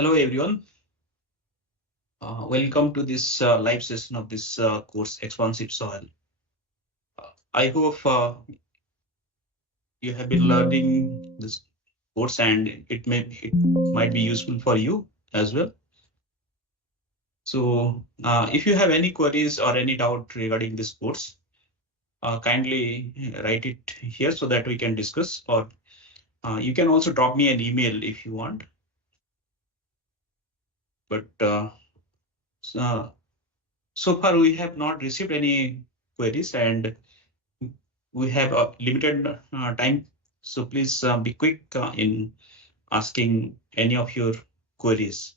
Hello everyone. Welcome to this live session of this course, Expansive Soil. I hope you have been learning this course and it might be useful for you as well. So if you have any queries or any doubt regarding this course, kindly write it here so that we can discuss, or you can also drop me an email if you want. But so far we have not received any queries, and we have a limited time, so please be quick in asking any of your queries.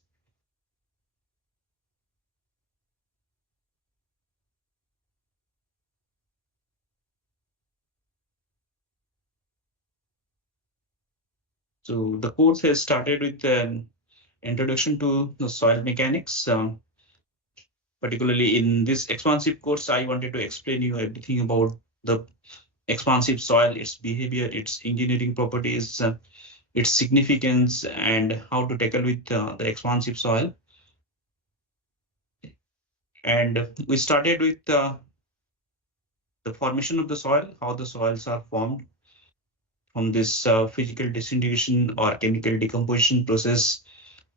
So the course has started with an introduction to the soil mechanics. Particularly in this expansive course, I wanted to explain you everything about the expansive soil, its behavior, its engineering properties, its significance, and how to tackle with the expansive soil. And we started with the formation of the soil, how the soils are formed from this physical disintegration or chemical decomposition process,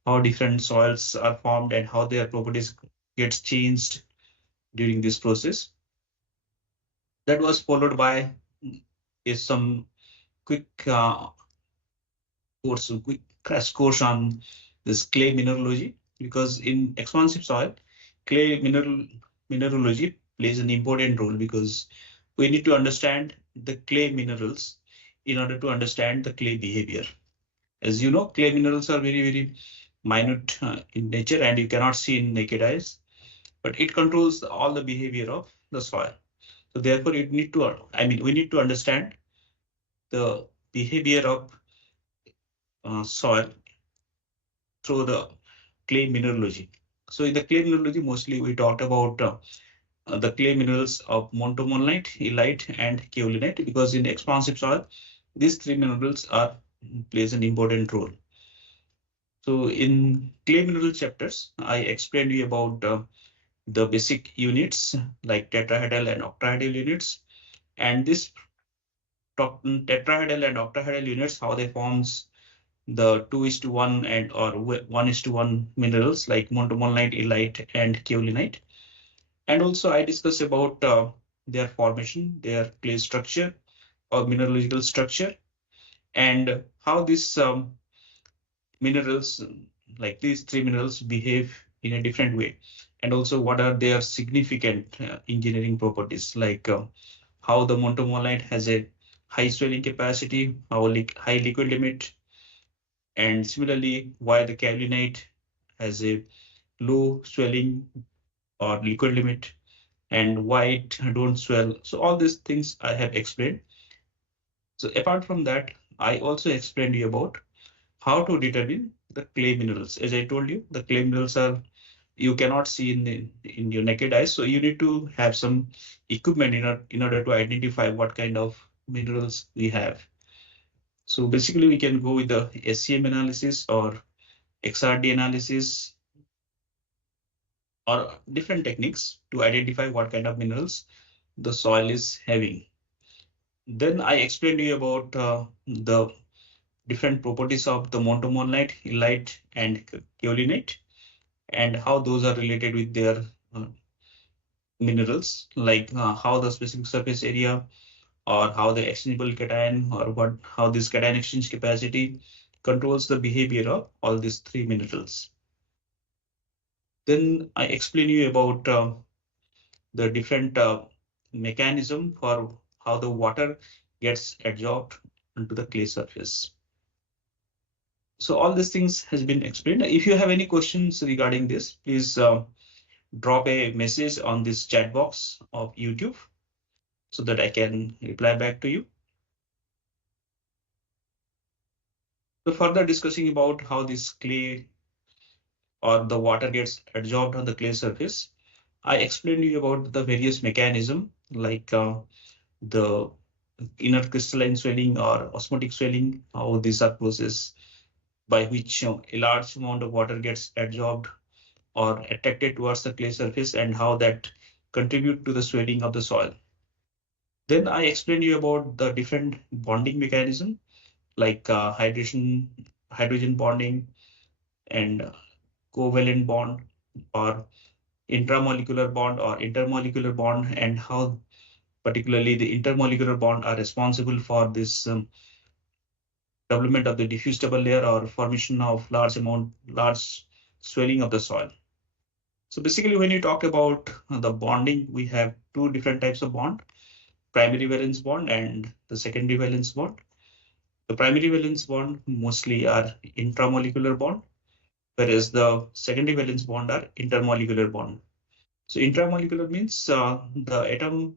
how different soils are formed and how their properties gets changed during this process. That was followed by some quick quick crash course on this clay mineralogy, because in expansive soil, clay mineralogy plays an important role, because we need to understand the clay minerals in order to understand the clay behavior. As you know, clay minerals are very minute in nature and you cannot see in naked eyes, but it controls all the behavior of the soil. So therefore, we need to understand the behavior of soil through the clay mineralogy. So in the clay mineralogy, mostly we talked about the clay minerals of montomonite, illite, and kaolinite, because in expansive soil, these three minerals plays an important role. So in clay mineral chapters, I explained you about the basic units like tetrahedral and octahedral units, and this tetrahedral and octahedral units, how they forms the 2:1 and or 1:1 minerals like montomonite, illite, and kaolinite. And also I discussed about their formation, their clay structure or mineralogical structure, and how these minerals, like these three minerals, behave in a different way, and also what are their significant engineering properties, like how the montomonite has a high swelling capacity, high liquid limit, and similarly why the kaolinite has a low swelling or liquid limit, and why it don't swell. So all these things I have explained. So apart from that, I also explained you about how to determine the clay minerals. As I told you, the clay minerals are, you cannot see in your naked eyes, so you need to have some equipment in order to identify what kind of minerals we have. So basically we can go with the SCM analysis or XRD analysis or different techniques to identify what kind of minerals the soil is having. Then I explained to you about the different properties of the montomonite, illite, and kaolinite, and how those are related with their minerals, like how the specific surface area, or how the exchangeable cation, or how this cation exchange capacity controls the behavior of all these three minerals. Then I explain you about the different mechanism for how the water gets adsorbed into the clay surface. So all these things has been explained. If you have any questions regarding this, please drop a message on this chat box of YouTube so that I can reply back to you. So further discussing about how this clay or the water gets adsorbed on the clay surface, I explained to you about the various mechanism, like the inner crystalline swelling or osmotic swelling, how these are processed, by which a large amount of water gets absorbed or attracted towards the clay surface and how that contribute to the swelling of the soil. Then I explained you about the different bonding mechanism like hydrogen bonding and covalent bond or intramolecular bond or intermolecular bond, and how particularly the intermolecular bond are responsible for this development of the diffuse double layer or formation of large swelling of the soil. So basically, when you talk about the bonding, we have two different types of bond: primary valence bond and the secondary valence bond. The primary valence bond mostly are intramolecular bond, whereas the secondary valence bond are intermolecular bond. So intramolecular means the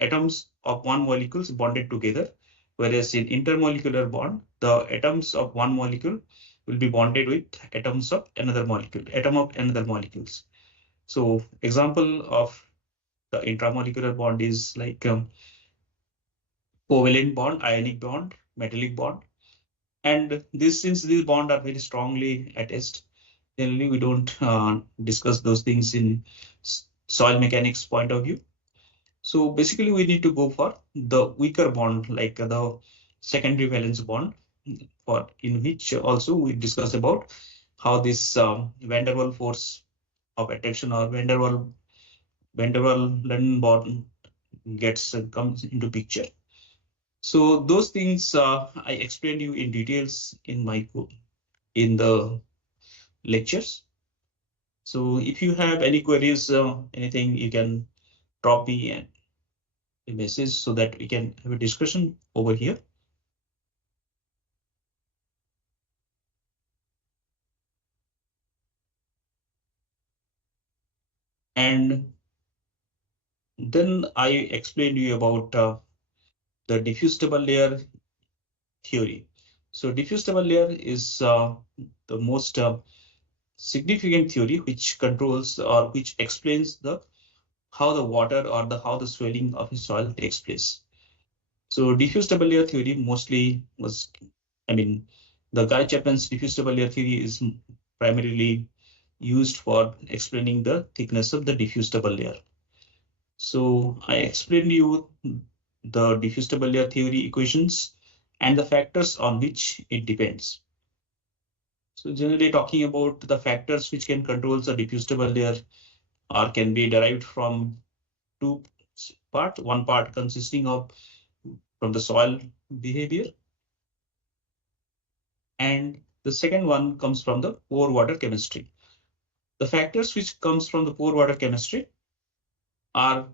atoms of one molecule is bonded together, whereas in intermolecular bond, the atoms of one molecule will be bonded with atoms of another molecule, atom of another molecules. So example of the intramolecular bond is like covalent bond, ionic bond, metallic bond. And this, since these bonds are very strongly attached, generally we don't discuss those things in soil mechanics point of view. So basically we need to go for the weaker bond, like the secondary valence bond, for in which also we discuss about how this van der Waals force of attraction or van der Waals bond gets comes into picture. So those things I explained you in details in my in the lectures. So if you have any queries, anything, you can drop me a message so that we can have a discussion over here. And then I explained you about the diffuse double layer theory. So diffuse double layer is the most significant theory which controls or which explains the how the water or how the swelling of a soil takes place. So diffuse double layer theory mostly was, I mean, the Guy Chapman's diffuse double layer theory is primarily used for explaining the thickness of the diffuse double layer. So I explained you the diffuse double layer theory equations and the factors on which it depends. So generally talking about the factors which can control the diffuse double layer or can be derived from two parts. One part consisting of from the soil behavior, and the second one comes from the pore water chemistry. The factors which comes from the pore water chemistry are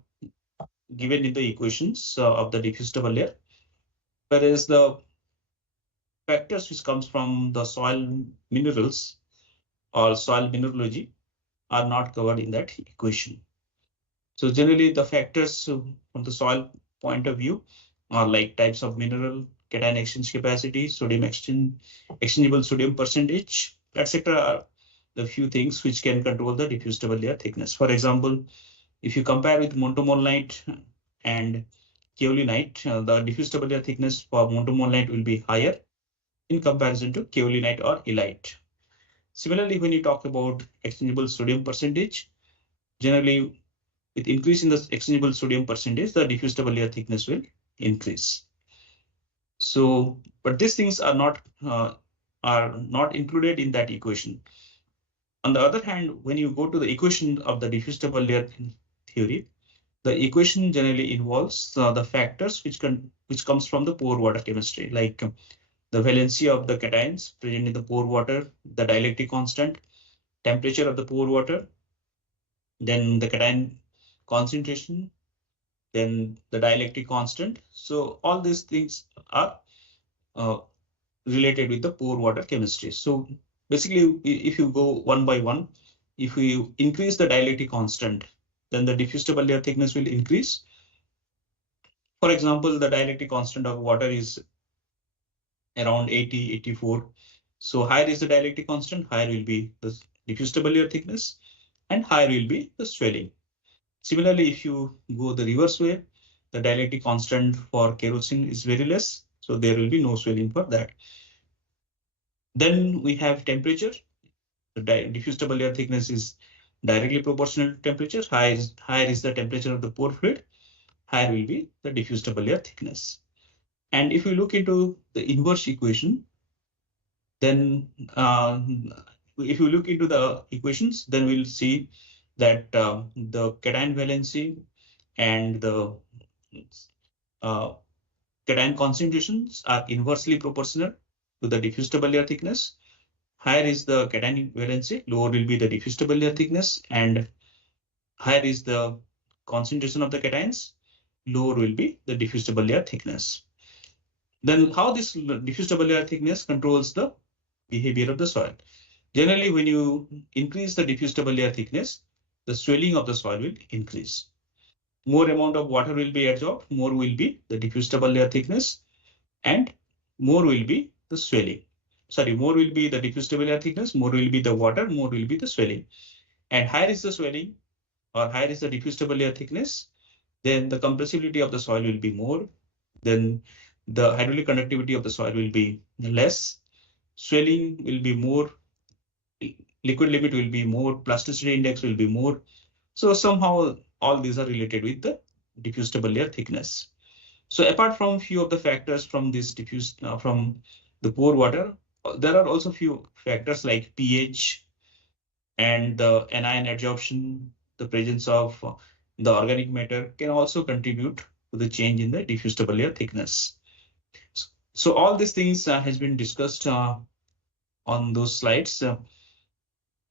given in the equations of the diffuse double layer, whereas the factors which comes from the soil minerals or soil mineralogy are not covered in that equation. So generally the factors from the soil point of view are like types of mineral, cation exchange capacity, sodium exchangeable sodium percentage, etc. are the few things which can control the diffuse double layer thickness. For example, if you compare with montmorillonite and kaolinite, the diffuse double layer thickness for montmorillonite will be higher in comparison to kaolinite or illite. Similarly, when you talk about exchangeable sodium percentage, generally with increase in the exchangeable sodium percentage, the diffuse double layer thickness will increase. So, but these things are not included in that equation. On the other hand, when you go to the equation of the diffuse double layer theory, the equation generally involves the factors which comes from the pore water chemistry, like the valency of the cations present in the pore water, the dielectric constant, temperature of the pore water, then the cation concentration, then the dielectric constant. So all these things are related with the pore water chemistry. So basically, if you go one by one, if we increase the dielectric constant, then the diffuse double layer thickness will increase. For example, the dielectric constant of water is around 80, 84. So higher is the dielectric constant, higher will be the diffuse double layer thickness, and higher will be the swelling. Similarly, if you go the reverse way, the dielectric constant for kerosene is very less, so there will be no swelling for that. Then we have temperature. The diffusible layer thickness is directly proportional to temperature. Higher is the temperature of the pore fluid, higher will be the diffusible layer thickness. And if we look into the inverse equation, then if you look into the equations, then we'll see that the cation valency and the uh, cation concentrations are inversely proportional to the diffusible layer thickness. Higher is the cation valency, lower will be the diffusible layer thickness, and higher is the concentration of the cations, lower will be the diffusible layer thickness. Then how this diffusible layer thickness controls the behavior of the soil. Generally, when you increase the diffusible layer thickness, the swelling of the soil will increase. More amount of water will be absorbed, more will be the diffusible layer thickness, and more will be the swelling. Sorry, more will be the diffusible layer thickness, more will be the water, more will be the swelling. And higher is the swelling or higher is the diffusible layer thickness, then the compressibility of the soil will be more, then the hydraulic conductivity of the soil will be less, swelling will be more, liquid limit will be more, plasticity index will be more. So somehow all these are related with the diffusible layer thickness. So apart from few of the factors from this from the pore water, there are also few factors like pH and the anion adsorption, the presence of the organic matter can also contribute to the change in the diffusible layer thickness. So all these things has been discussed on those slides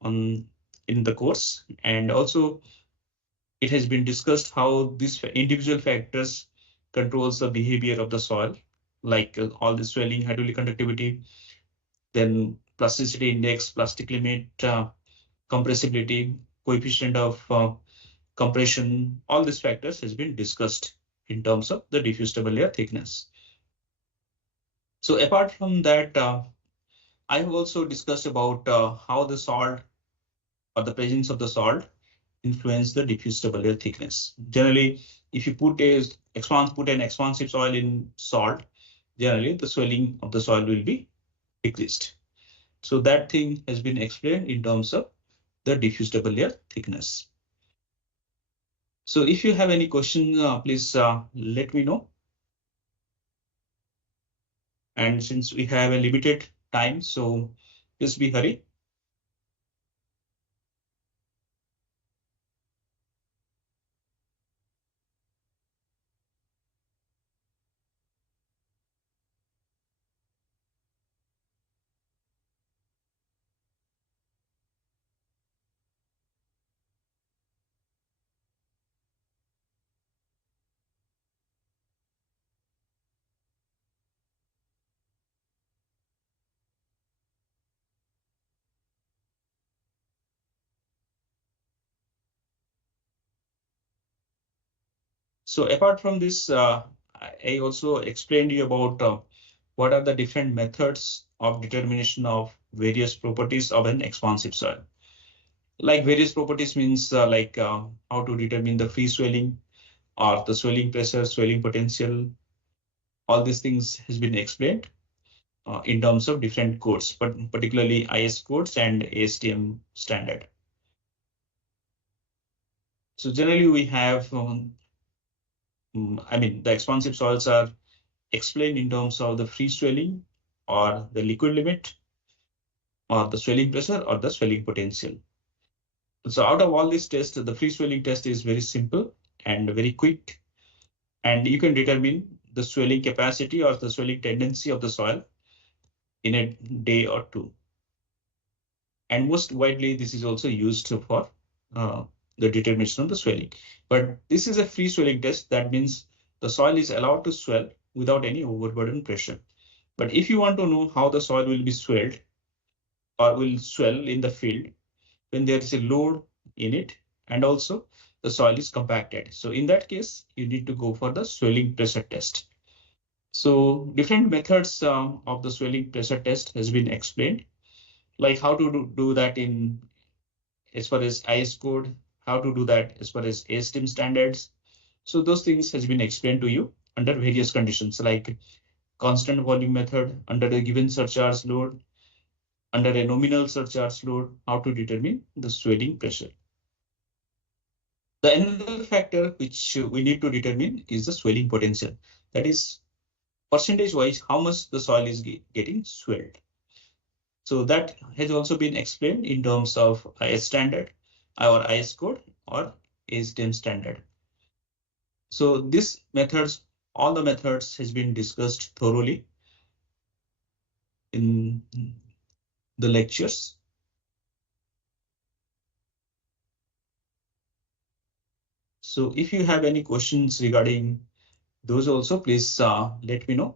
in the course, and also it has been discussed how these individual factors controls the behavior of the soil, like all the swelling, hydraulic conductivity, then plasticity index, plastic limit, compressibility, coefficient of compression, all these factors has been discussed in terms of the diffusible layer thickness. So apart from that, I have also discussed about how the salt or the presence of the salt influence the diffusible layer thickness. Generally, if you put an expansive soil in salt, generally the swelling of the soil will be decreased. So that thing has been explained in terms of the diffusible layer thickness. So if you have any question, please let me know. And since we have a limited time, so please be hurry. So apart from this, I also explained you about what are the different methods of determination of various properties of an expansive soil. Like various properties means how to determine the free swelling or the swelling pressure, swelling potential. All these things has been explained in terms of different codes, but particularly IS codes and ASTM standard. So generally we have, the expansive soils are explained in terms of the free swelling or the liquid limit or the swelling pressure or the swelling potential. So out of all these tests, the free swelling test is very simple and very quick, and you can determine the swelling capacity or the swelling tendency of the soil in a day or two. And most widely, this is also used for the determination of the swelling. But this is a free swelling test. That means the soil is allowed to swell without any overburden pressure. But if you want to know how the soil will be swelled or will swell in the field when there is a load in it and also the soil is compacted. So in that case, you need to go for the swelling pressure test. So different methods of the swelling pressure test has been explained, like how to do that in as far as IS code, how to do that as far as ASTM standards. So those things has been explained to you under various conditions, like constant volume method under a given surcharge load, under a nominal surcharge load, how to determine the swelling pressure. The another factor which we need to determine is the swelling potential. That is percentage wise, how much the soil is getting swelled. So that has also been explained in terms of IS standard, or IS code, or ASTM standard. So these methods, all the methods has been discussed thoroughly in the lectures. So if you have any questions regarding those also, please let me know.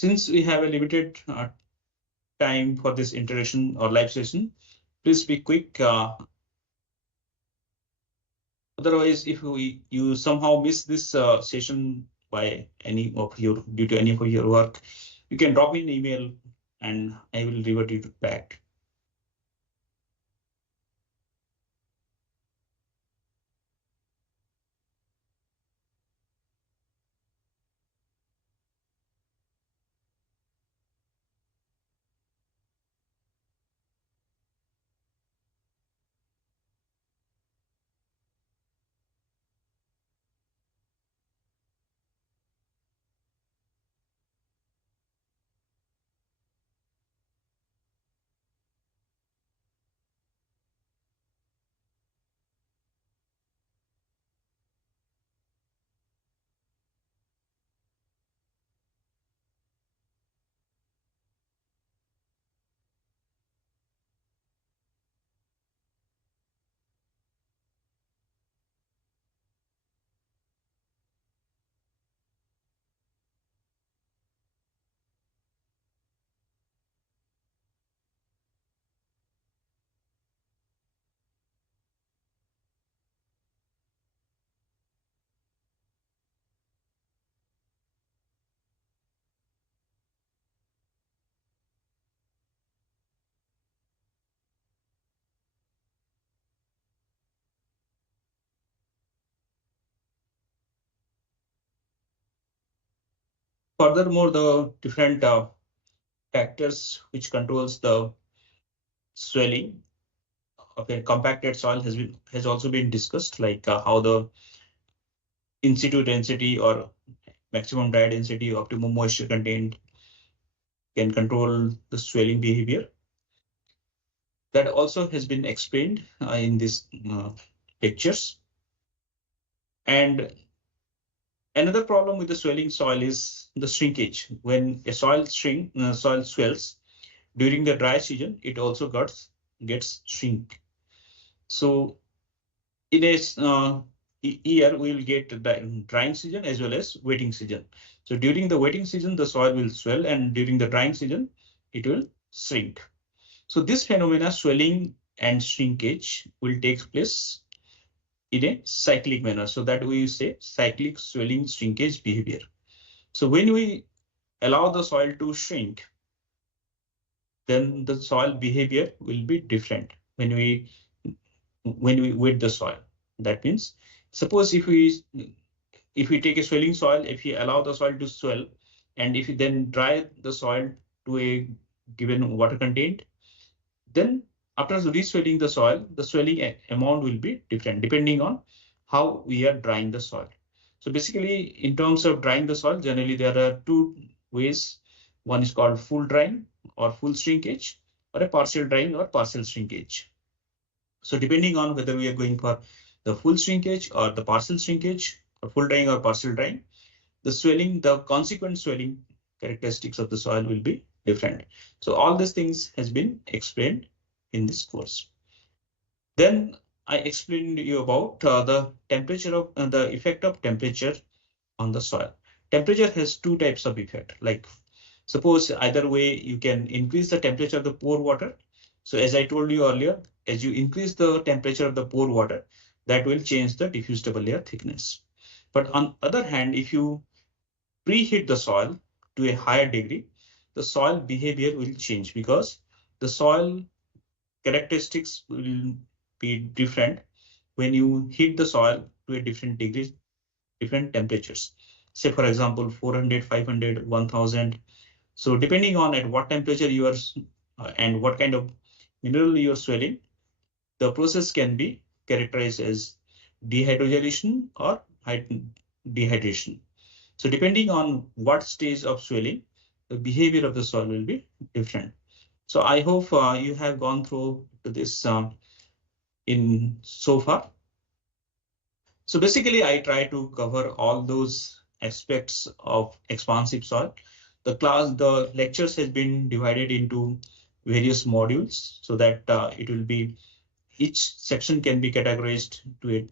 Since we have a limited time for this interaction or live session, please be quick. Otherwise, if you somehow miss this session by any of your, due to any of your work, you can drop me an email and I will revert you back. Furthermore, the different factors which controls the swelling of a compacted soil has also been discussed, like how the in situ density or maximum dry density, optimum moisture content can control the swelling behavior. That also has been explained in these pictures. And another problem with the swelling soil is the shrinkage. When a soil swells during the dry season, it also gets shrink. So in a year, we will get the drying season as well as wetting season. So during the wetting season, the soil will swell, and during the drying season, it will shrink. So this phenomena, swelling and shrinkage, will take place in a cyclic manner. So that we say cyclic swelling shrinkage behavior. So when we allow the soil to shrink, then the soil behavior will be different when we wet the soil. That means, suppose if we take a swelling soil, if we allow the soil to swell, and if we then dry the soil to a given water content, then after reswelling the soil, the swelling amount will be different depending on how we are drying the soil. So basically, in terms of drying the soil, generally there are two ways. One is called full drying or full shrinkage, or a partial drying or partial shrinkage. So depending on whether we are going for the full shrinkage or the partial shrinkage, or full drying or partial drying, the swelling, the consequent swelling characteristics of the soil will be different. So all these things has been explained in this course. Then I explained to you about the temperature of the effect of temperature on the soil. Temperature has two types of effect. Like Suppose either way, you can increase the temperature of the pore water. So as I told you earlier, as you increase the temperature of the pore water, that will change the diffuse double layer thickness. But on the other hand, if you preheat the soil to a higher degree, the soil behavior will change because the soil characteristics will be different when you heat the soil to a different degree, different temperatures. Say, for example, 400, 500, 1000. So depending on at what temperature you are and what kind of mineral you are swelling, the process can be characterized as dehydrogenation or dehydration. So depending on what stage of swelling, the behavior of the soil will be different. So I hope you have gone through this in so far. So basically, I try to cover all those aspects of expansive soil. The lectures has been divided into various modules so that it will be each section can be categorized to a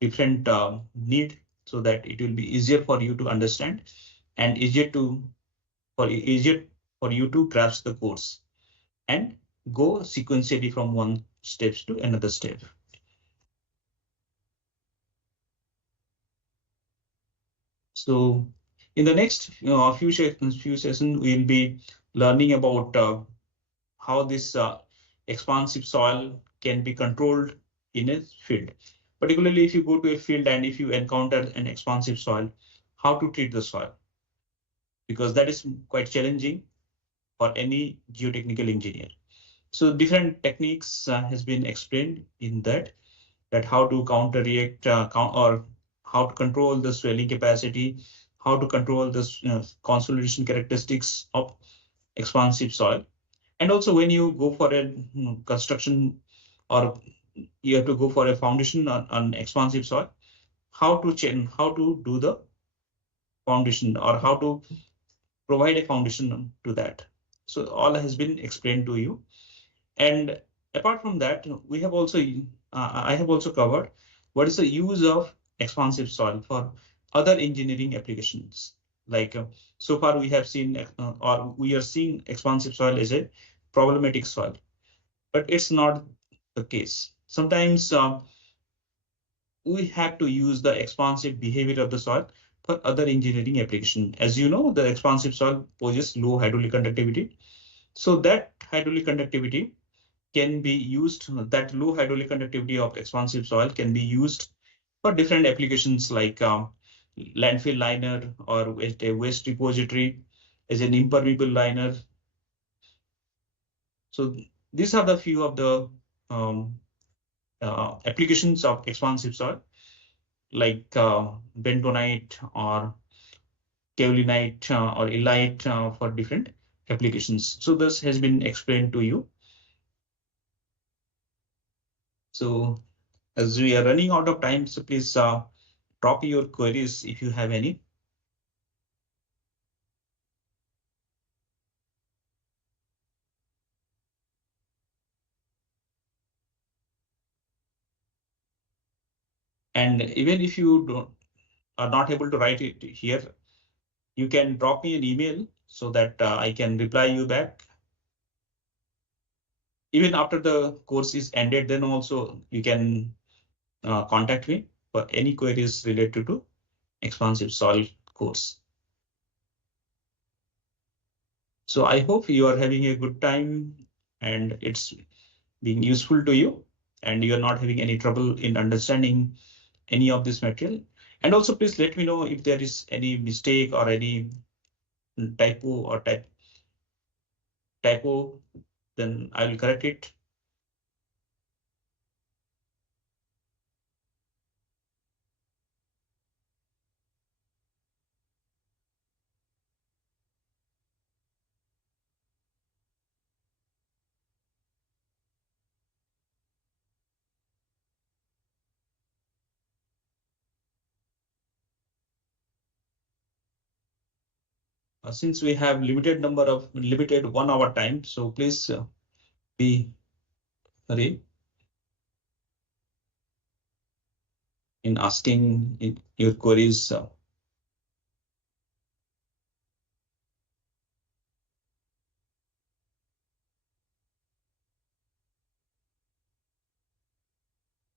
different need so that it will be easier for you to understand and easier for you to grasp the course and go sequentially from one steps to another step. So in the next few sessions, we'll be learning about how this expansive soil can be controlled in a field. Particularly if you go to a field and if you encounter an expansive soil, how to treat the soil, because that is quite challenging for any geotechnical engineer. So different techniques has been explained in that how to counter react or how to control the swelling capacity, how to control the consolidation characteristics of expansive soil. And also when you go for a construction or you have to go for a foundation on expansive soil, how to do the foundation or how to provide a foundation to that. So all has been explained to you. And apart from that, we have also I have also covered what is the use of expansive soil for other engineering applications. Like so far we have seen or we are seeing expansive soil as a problematic soil, but it's not the case. Sometimes we have to use the expansive behavior of the soil for other engineering application. As you know, the expansive soil poses low hydraulic conductivity. So that hydraulic conductivity can be used, that low hydraulic conductivity of expansive soil can be used for different applications like landfill liner or a waste repository as an impermeable liner. So these are the few of the applications of expansive soil like bentonite or kaolinite or illite for different applications. So this has been explained to you. So as we are running out of time, so please drop your queries if you have any. And even if you are not able to write it here, you can drop me an email so that I can reply you back. Even after the course is ended, then also you can contact me for any queries related to expansive soil course. So I hope you are having a good time and it's being useful to you and you are not having any trouble in understanding any of this material. And also please let me know if there is any mistake or any typo or typo, then I will correct it. Since we have limited 1 hour time, so please be hurry in asking your queries.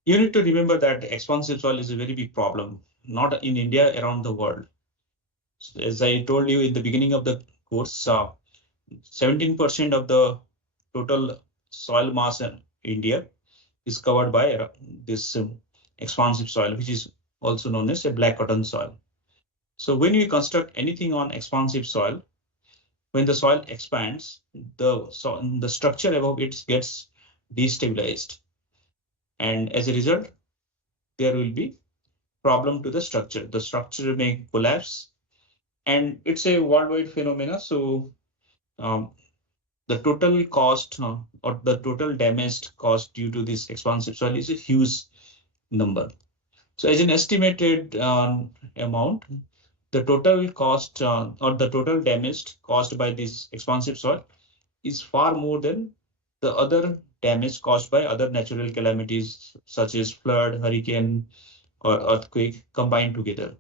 You need to remember that expansive soil is a very big problem, not in India, around the world. So as I told you in the beginning of the course, 17% of the total soil mass in India is covered by this expansive soil, which is also known as a black cotton soil. So when we construct anything on expansive soil, when the soil expands, the structure above it gets destabilized. And as a result, there will be problem to the structure. The structure may collapse, and it's a worldwide phenomena. So the total cost or the total damaged cost due to this expansive soil is a huge number. So as an estimated amount, the total cost or the total damage caused by this expansive soil is far more than the other damage caused by other natural calamities such as flood, hurricane, or earthquake combined together.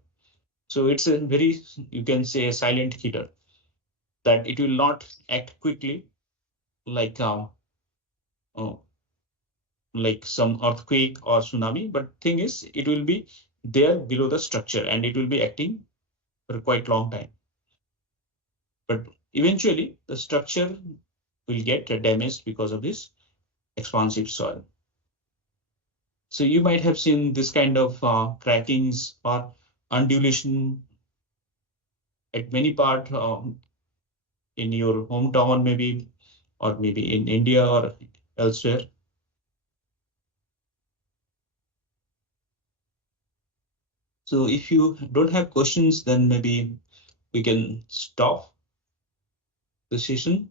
So it's a very, you can say, a silent killer, that it will not act quickly like uh, like some earthquake or tsunami, but thing is, it will be there below the structure and it will be acting for quite long time. But eventually, the structure will get damaged because of this expansive soil. So you might have seen this kind of crackings or undulation at many parts in your hometown, maybe, or maybe in India or elsewhere. So if you don't have questions, then maybe we can stop the session.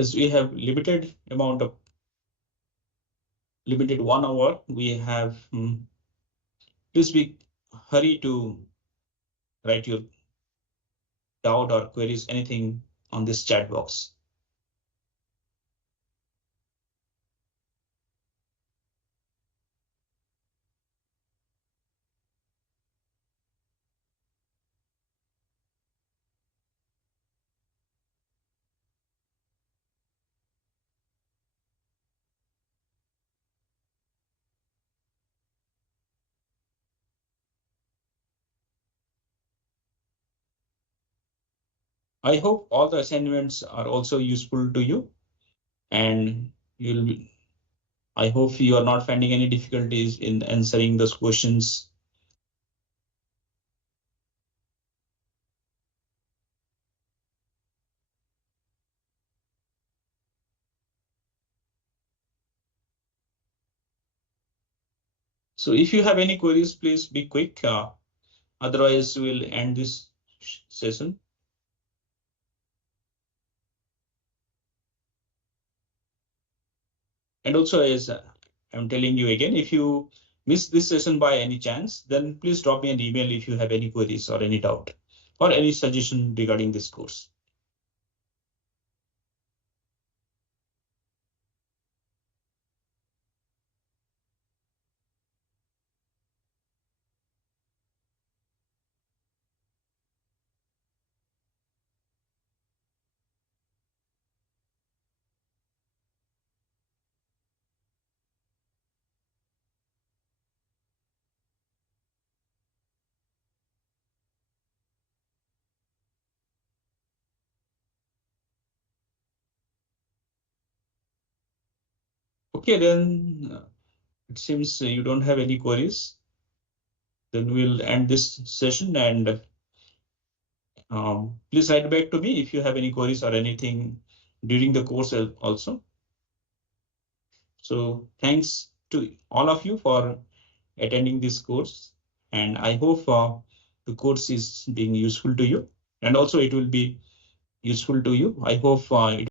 As we have limited 1 hour, we have please be hurry to write your doubt or queries, anything on this chat box. I hope all the assignments are also useful to you, and I hope you are not finding any difficulties in answering those questions. So if you have any queries, please be quick. Otherwise, we'll end this session. And also, as I'm telling you again, if you miss this session by any chance, then please drop me an email if you have any queries or any doubt or any suggestion regarding this course. Okay, then it seems you don't have any queries. Then we'll end this session, and please write back to me if you have any queries or anything during the course also. So thanks to all of you for attending this course, and I hope the course is being useful to you, and also it will be useful to you. I hope it